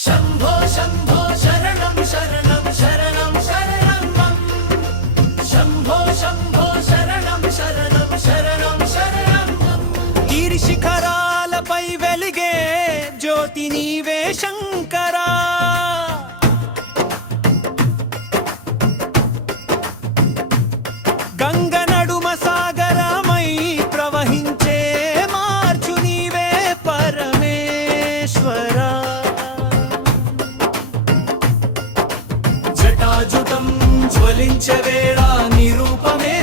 శంభో శంభో శరణం శరణం శరణం శరణం శంభో శంభో శరణం శరణం శరణం శరణం గిరి శిఖరాలపై వెలిగే జ్యోతి నీవే శంకరా. రాజుటం జ్వలించే నిరూపమే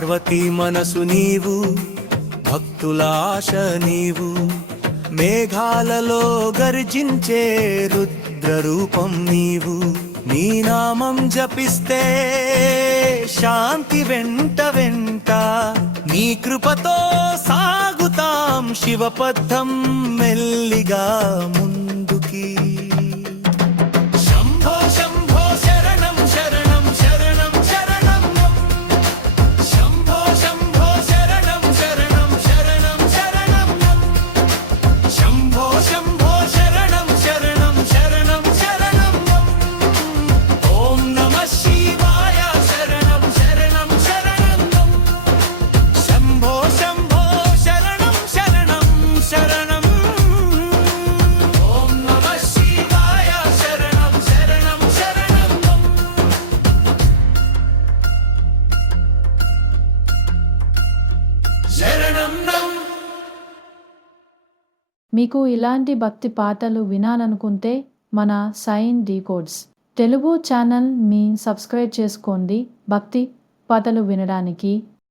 పార్వతి మనసు నీవు భక్తుల ఆశ నీవు. మేఘాలలో గర్జించే రుద్రరూపం నీవు. నీ నామం జపిస్తే శాంతి వెంట వెంట నీ కృపతో సాగుతాం శివపథం మెల్లిగా ముందు. మీకు ఇలాంటి భక్తి పాటలు వినాలనుకుంటే మన సైన్ డీకోడ్స్. తెలుగు ఛానల్ మీ సబ్స్క్రైబ్ చేసుకోండి. భక్తి పాటలు వినడానికి